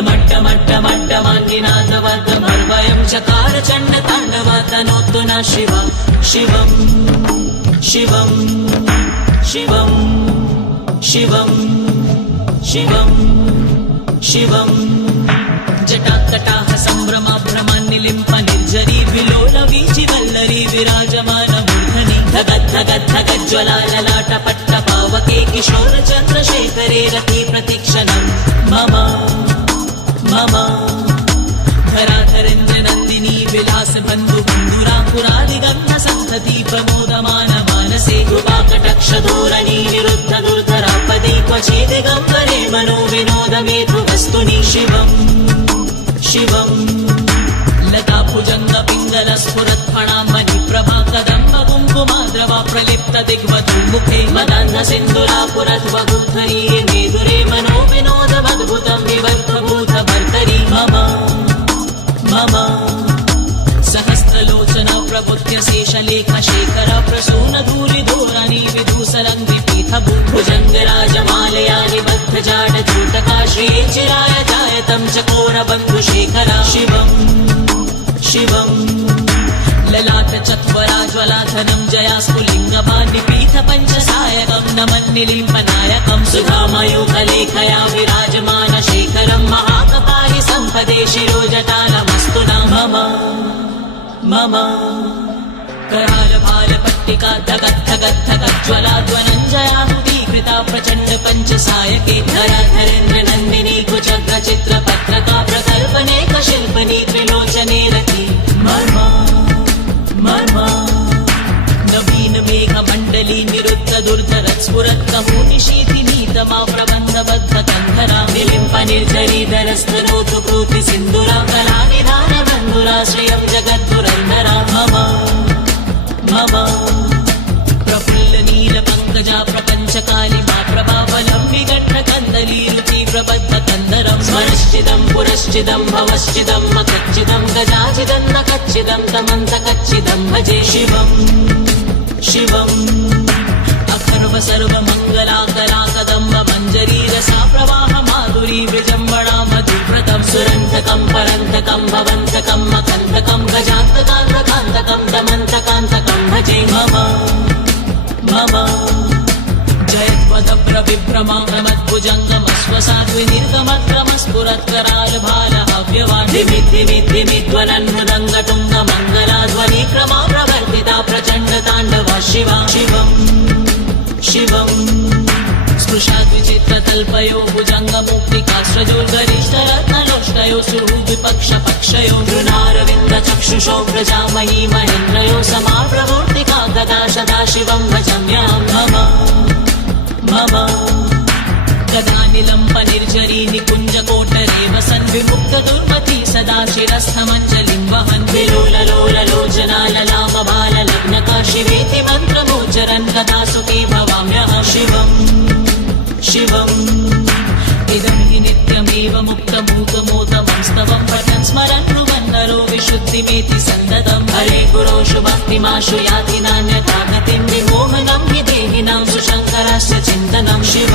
डमड्डमड्डमड्डमान्निनादवर्गमर्वयं चकार चण्डताण्डवतनोतु न शिवं शिवं शिवं शिवं शिवं शिवं शिवं जटाकटाः सम्भ्रमाभ्रमान्निलिम्प निर्झरी विलोल वीचिवल्लरी विराजमानमूर्धनि धगद्धगद्धगज्ज्वलाललाटपट्टपावके किशोर चन्द्रशेखरे रति प्रतीक्षणं मम मम धराधरेन्द्रनन्दिनी विलास बन्धु बन्धुराकुरादिगन्ध सन्तति प्रमोदमान मानसे कृपाकटक्षधोरणी निरुद्ध दुर्धरापदे क्वचिदिगम्बरे मनो विनोदमेतु वस्तुनि शिवं शिवं लता भुजङ्ग पिङ्गल स्फुरत्फणाम्बनि प्रभा कदम्ब कुङ्कुमाद्रवा प्रलिप्त दिग्वधूमुखे मदन्ध सिन्दूरापुरध्वगुद्धरी मेदुरे मनो विनोदमद्भुतं विवर्धभूत भर्तरि मम मम सहस्रलोचना प्रबुद्ध्य शेषलेख शेखर प्रसून धूलिधोरणी विधूसरङ्गि पीठभुजङ्गराजमालया निबद्ध जाड चूटका श्रीचिराय जायतं चकोरबन्धुशेखरा शिवं शिवं ललाट चत्वराज्वलाधनं जयास्फुलिङ्गपाणिपीठ पञ्चसायकं नमन्निलिम्पनायकं सुधामयूखलेखया विराजमान शेखरं महाकपालि सम्पदे शिरोजटालमस्तु न मम मम करालभालपट्टिका धगद्धगद्धगज्ज्वलाध्वनञ्जयाहुतीकृता प्रचण्ड पञ्चसायके धराधरेन्द्रनन्दिनी कुचग्रचित्रपत्रका प्रकल्पनेक शिल्पनी त्रिलोचने रति मर्म मर्म नवीन मेघमण्डली निरुद्ध दुर्धरत् स्फुरत्कमूनिशीतिनीतमा प्रबन्धबद्ध कन्धरा निलिम्प निर्झरीधरस्तनोतु कृति सिन्दुरा कलानिधान बन्धुराश्रियं जगद्धुरन्धरा मम मम प्रफुल्ल नील पङ्कजा प्रपञ्चकालिमा प्रभावलं विघट्ट कन्दली रुचि प्रबद्ध कन्दरं स्वरश्चिदं पुरश्चिदं भवश्चिदं मकच्चिदं गजाचिदं न कच्चिदं तमन्त कच्चिदं भजे शिवं शिवं अखर्व सर्वमङ्गलाकरा कदम्ब मञ्जरी रसा प्रवाह माधुरी विजम्बणा मधुव्रतं सुरन्तकं परन्तकं भवन्तकं मकन्तकं गजान्तकान्तकान्तकं दमन्तकान्तकं भजे मम मम जयत्वदभ्र जयत्वदभ्रविभ्रमाङ्गमस्वसाद्विनिर्गमक्रमस्फुरत्करालभालहाव्यवान् प्रवर्तिता प्रचण्ड ताण्डवा शिवा शिवं स्पृशाद्विचित्रतल्पयो भुजङ्गमुक्तिकाश्रजोर्गरिष्ठरत्नलोष्टयो सुहृद्विपक्षपक्षयो नृणारविन्द चक्षुषो प्रजामही महेन्द्रयो समाप्रवूर्तिका गदा सदाशिवं भजम्यां मम मम गदानिलम्ब निर्झरी निकुञ्जकोटरे वसन् विमुक्त दुर्मती सदा शिरस्थमञ्जलिं वहन् विलोललोललोचना ललामबाल लग्नका शिवेति मन्त्रमोच्चरन् कदा सुखे भवाम्यहं शिवं शिवम् इदं हि नित्यमेव मुक्तमूकमोदमं स्तवं पठन् स्मरन् ब्रुवन्नरो विशुद्धिमेति सन्दतं हरे गुरोषु भक्तिमाशु याति नान्यथा गतिं विमोहनं हि देहिनां सुशङ्करस्य चिन्तनं शिव